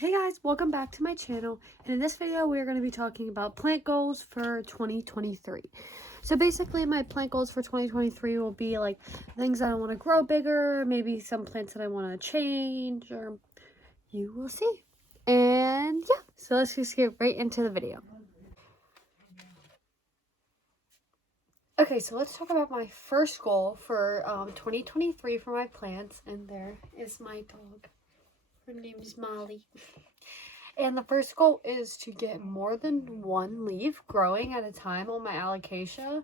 Hey guys, welcome back to my channel, and in this video we are going to be talking about plant goals for 2023. So basically my plant goals for 2023 will be like things that I want to grow bigger, maybe some plants that I want to change, or you will see. And yeah, so let's just get right into the video. Okay, so let's talk about my first goal for 2023 for my plants, and there is my dog. Her name is Molly. And the first goal is to get more than one leaf growing at a time on my alocasia.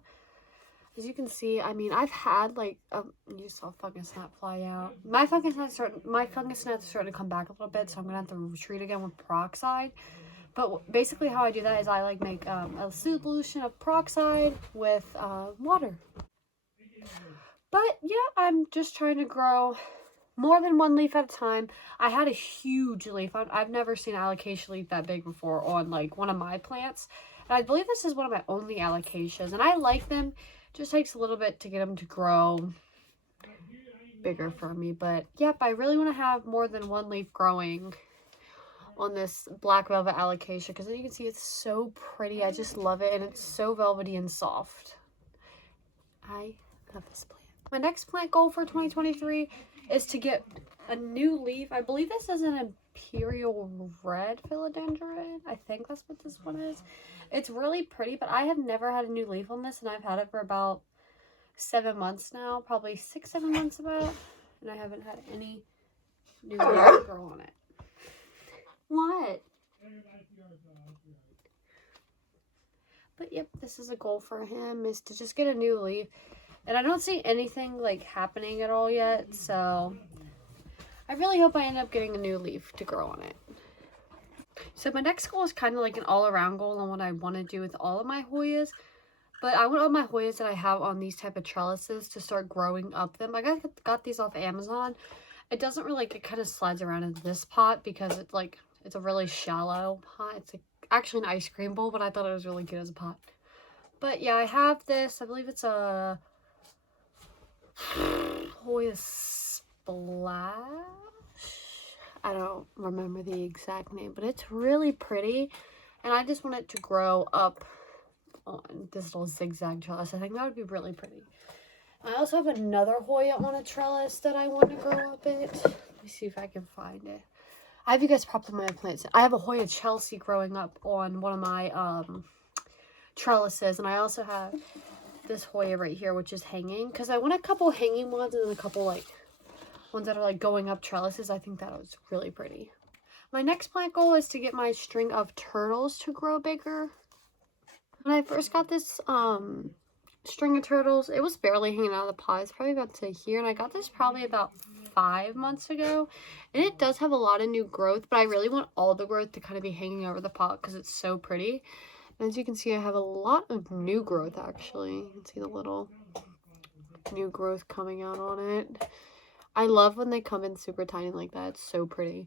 As you can see, I mean, I've had like, you saw fungus gnat fly out. My fungus gnat's starting to come back a little bit, so I'm gonna have to retreat again with peroxide. But basically how I do that is I like make a solution of peroxide with water. But yeah, I'm just trying to grow more than one leaf at a time. I had a huge leaf. I've never seen an alocasia leaf that big before on like one of my plants. And I believe this is one of my only alocasias. And I like them. It just takes a little bit to get them to grow bigger for me. But yep, I really want to have more than one leaf growing on this black velvet alocasia. Because as you can see, it's so pretty. I just love it. And it's so velvety and soft. I love this plant. My next plant goal for 2023 is to get a new leaf. I believe this is an imperial red philodendron. I think that's what this one is. It's really pretty, but I have never had a new leaf on this, and I've had it for about 7 months now, probably 6-7 months about, and I haven't had any new leaves grow on it. What? But yep, this is a goal for him, is to just get a new leaf. And I don't see anything like happening at all yet, so I really hope I end up getting a new leaf to grow on it. So my next goal is kind of like an all-around goal on what I want to do with all of my Hoyas. But I want all my Hoyas that I have on these type of trellises to start growing up them. I got these off Amazon. It doesn't really, like, it kind of slides around in this pot because it's like, it's a really shallow pot. It's like actually an ice cream bowl, but I thought it was really good as a pot. But yeah, I have this. I believe it's a Hoya Splash. I don't remember the exact name, but it's really pretty, and I just want it to grow up on this little zigzag trellis. I think that would be really pretty. I also have another Hoya on a trellis that I want to grow up it. Let me see if I can find it. I have you guys propped on my plants. I have a Hoya Chelsea growing up on one of my trellises, and I also have this Hoya right here, which is hanging, because I want a couple hanging ones and then a couple like ones that are like going up trellises. I think that was really pretty. My next plant goal is to get my string of turtles to grow bigger. When I first got this string of turtles, it was barely hanging out of the pot. It's probably about to here, and I got this probably about 5 months ago, and it does have a lot of new growth, but I really want all the growth to kind of be hanging over the pot because it's so pretty. As you can see, I have a lot of new growth, actually. You can see the little new growth coming out on it. I love when they come in super tiny like that. It's so pretty.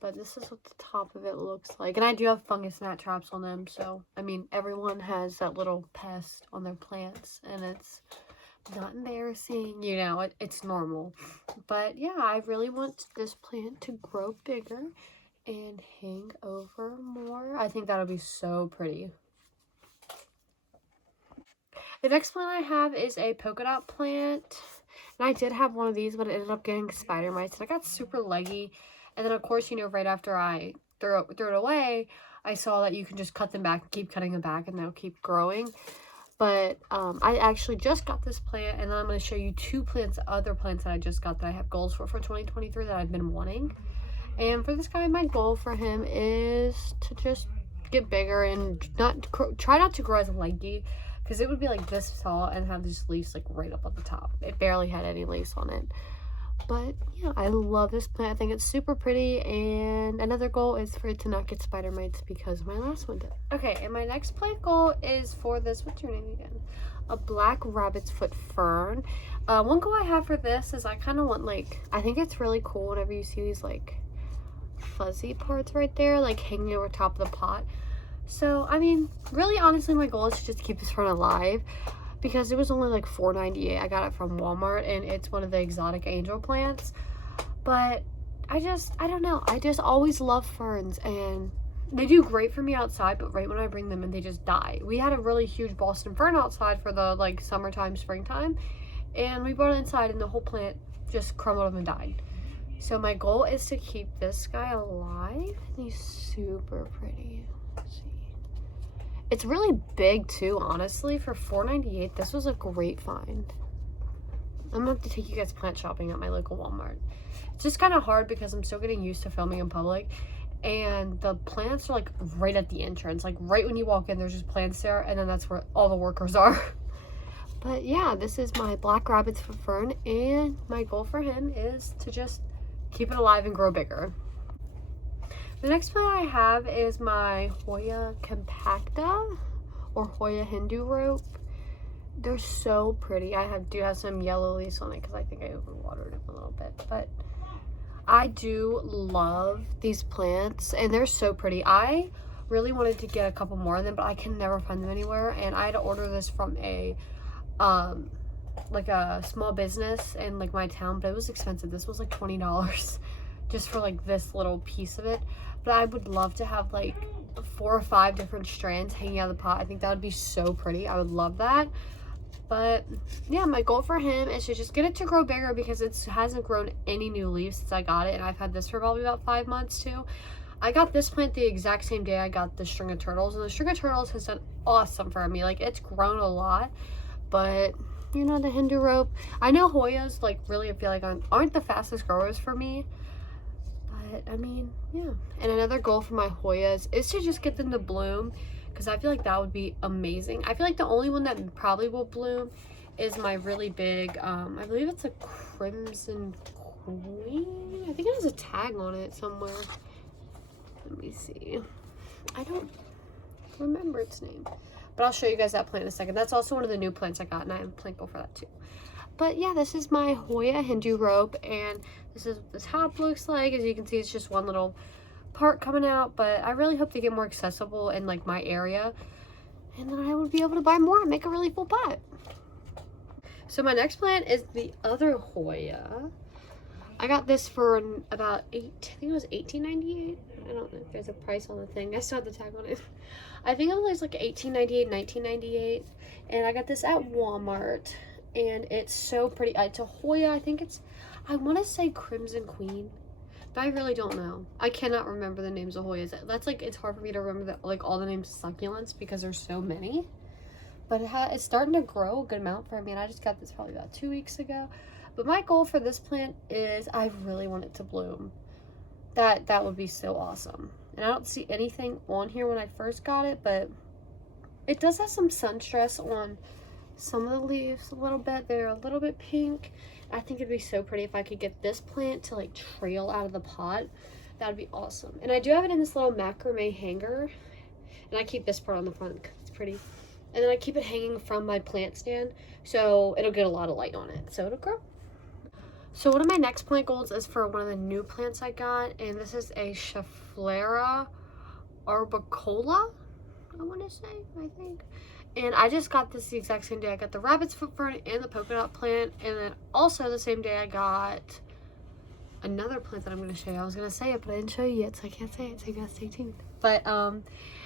But this is what the top of it looks like. And I do have fungus gnat traps on them. So, I mean, everyone has that little pest on their plants. And it's not embarrassing. You know, it's normal. But, yeah, I really want this plant to grow bigger and hang over more. I think that'll be so pretty. The next plant I have is a polka dot plant, and I did have one of these, but it ended up getting spider mites, and I got super leggy. And then, of course, you know, right after I threw it away, I saw that you can just cut them back and keep cutting them back, and they'll keep growing. But I actually just got this plant, and then I'm going to show you two other plants that I just got that I have goals for 2023 that I've been wanting. And for this guy, my goal for him is to just get bigger and try not to grow as leggy. Because it would be like this tall and have these leaves like right up on the top. It barely had any leaves on it. But yeah, I love this plant. I think it's super pretty. And another goal is for it to not get spider mites because my last one did. Okay, and my next plant goal is for this. What's your name again? A black rabbit's foot fern. One goal I have for this is I kind of want like, I think it's really cool whenever you see these like fuzzy parts right there, like hanging over top of the pot. So, I mean, really, honestly, my goal is to just keep this fern alive because it was only like $4.98. I got it from Walmart, and it's one of the exotic angel plants. But I don't know. I just always love ferns, and they do great for me outside, but right when I bring them in, they just die. We had a really huge Boston fern outside for the like summertime, springtime, and we brought it inside and the whole plant just crumbled up and died. So my goal is to keep this guy alive. He's super pretty. Let's see. It's really big too, honestly. For $4.98, this was a great find. I'm gonna have to take you guys plant shopping at my local Walmart. It's just kind of hard because I'm still getting used to filming in public, and the plants are like right at the entrance. Like right when you walk in, there's just plants there, and then that's where all the workers are. But yeah, this is my black rabbit's foot fern, and my goal for him is to just keep it alive and grow bigger. The next plant I have is my Hoya compacta or Hoya Hindu rope. They're so pretty. I do have some yellow leaves on it because I think I overwatered them a little bit, but I do love these plants and they're so pretty. I really wanted to get a couple more of them, but I can never find them anywhere, and I had to order this from a like a small business in like my town, but it was expensive. This was like $20 just for like this little piece of it. But I would love to have like 4 or 5 different strands hanging out of the pot. I think that would be so pretty. I would love that. But yeah, my goal for him is to just get it to grow bigger because it hasn't grown any new leaves since I got it, and I've had this for probably about 5 months too. I got this plant the exact same day I got the string of turtles, and the string of turtles has done awesome for me. Like, it's grown a lot, but you know, the Hindu rope, I know Hoyas like really, I feel like aren't the fastest growers for me, but I mean, yeah. And another goal for my Hoyas is to just get them to bloom, because I feel like that would be amazing. I feel like the only one that probably will bloom is my really big, I believe it's a Crimson Queen. I think it has a tag on it somewhere. Let me see. I don't remember its name, but I'll show you guys that plant in a second. That's also one of the new plants I got, and I have a plant goal for that too. But yeah, this is my Hoya Hindu rope, and this is what the top looks like. As you can see, it's just one little part coming out, but I really hope to get more accessible in like my area, and then I would be able to buy more and make a really full pot. So my next plant is the other Hoya. I got this for about I think it was $18.98. I don't know if there's a price on the thing. I still have the tag on it. I think it was like $18.98, $19.98, and I got this at Walmart, and it's so pretty. It's a Hoya. I think I want to say Crimson Queen, but I really don't know. I cannot remember the names of Hoyas. That's like, it's hard for me to remember like all the names of succulents because there's so many. But it's starting to grow a good amount for me, and I just got this probably about 2 weeks ago. But my goal for this plant is I really want it to bloom. That would be so awesome. And I don't see anything on here when I first got it, but it does have some sun stress on some of the leaves a little bit. They're a little bit pink. I think it'd be so pretty if I could get this plant to like trail out of the pot. That would be awesome. And I do have it in this little macrame hanger, and I keep this part on the front because it's pretty. And then I keep it hanging from my plant stand, so it'll get a lot of light on it, so it'll grow. So one of my next plant goals is for one of the new plants I got, and this is a Schefflera arbicola, I want to say, I think. And I just got this the exact same day I got the rabbit's foot fern and the polka dot plant, and then also the same day I got another plant that I'm going to show you. I was going to say it, but I didn't show you yet, so I can't say it, so you gotta stay tuned. But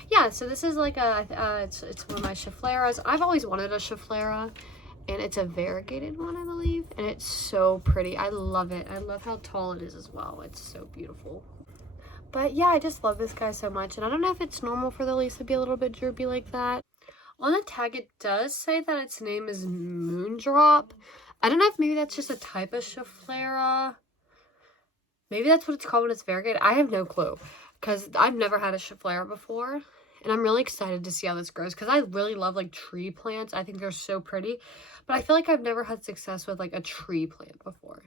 yeah, so this is like it's one of my Scheffleras. I've always wanted a Schefflera, and it's a variegated one, I believe, and it's so pretty. I love it. I love how tall it is as well. It's so beautiful. But yeah, I just love this guy so much, and I don't know if it's normal for the leaves to be a little bit droopy like that. On the tag, it does say that its name is Moondrop. I don't know if maybe that's just a type of Schefflera. Maybe that's what it's called when it's variegated. I have no clue, because I've never had a Schefflera before. And I'm really excited to see how this grows, because I really love like tree plants. I think they're so pretty. But I feel like I've never had success with like a tree plant before.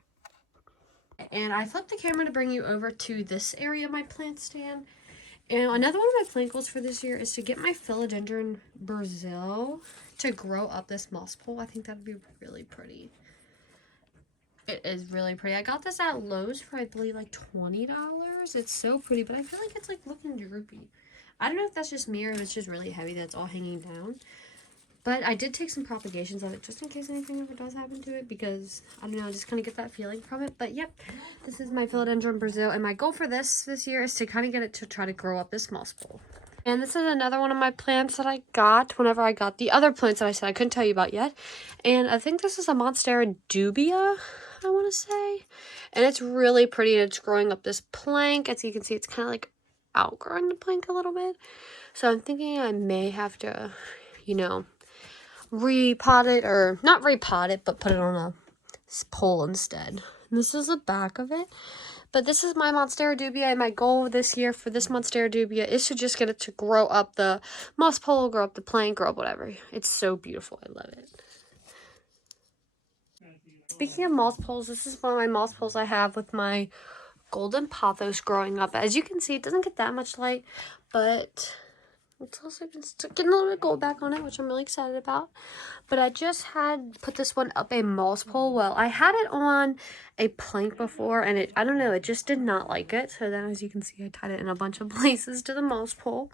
And I flipped the camera to bring you over to this area of my plant stand. And another one of my plant goals for this year is to get my Philodendron Brazil to grow up this moss pole. I think that'd be really pretty. It is really pretty. I got this at Lowe's for, I believe, like $20. It's so pretty, but I feel like it's like looking droopy. I don't know if that's just me or if it's just really heavy that's all hanging down. But I did take some propagations of it just in case anything ever does happen to it, because I don't know, I just kind of get that feeling from it. But yep, this is my Philodendron Brazil, and my goal for this year is to kind of get it to try to grow up this moss pole. And this is another one of my plants that I got whenever I got the other plants that I said I couldn't tell you about yet. And I think this is a Monstera dubia, I want to say. And it's really pretty, and it's growing up this plank. As you can see, it's kind of like outgrowing the plank a little bit. So I'm thinking I may have to, you know, repot it, or not repot it, but put it on a pole instead. And this is the back of it. But this is my Monstera dubia, and my goal this year for this Monstera dubia is to just get it to grow up the moss pole, grow up the plank, grow up whatever. It's so beautiful. I love it. Speaking of moss poles, this is one of my moss poles I have with my golden pothos growing up. As you can see, it doesn't get that much light, but it's also been getting a little bit of gold back on it, which I'm really excited about. But I just had put this one up a moss pole. Well, I had it on a plank before, and I don't know, it just did not like it. So then, as you can see, I tied it in a bunch of places to the moss pole.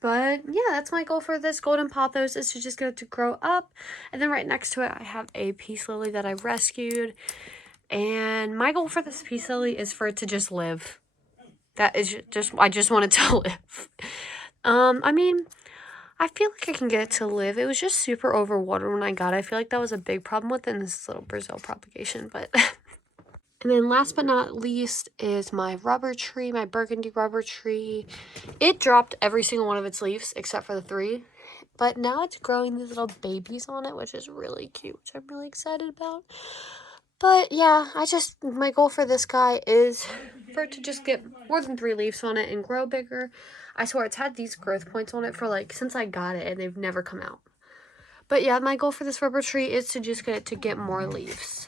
But yeah, that's my goal for this golden pothos, is to just get it to grow up. And then right next to it, I have a peace lily that I rescued. And my goal for this peace lily is for it to just live. That is just, I just want it to live. I mean, I feel like I can get it to live. It was just super overwatered when I got it. I feel like that was a big problem with it in this little Brazil propagation, but... And then last but not least is my rubber tree, my burgundy rubber tree. It dropped every single one of its leaves except for the 3. But now it's growing these little babies on it, which is really cute, which I'm really excited about. But yeah, my goal for this guy is for it to just get more than 3 leaves on it and grow bigger. I swear it's had these growth points on it for since I got it, and they've never come out. But yeah, my goal for this rubber tree is to just get it to get more leaves.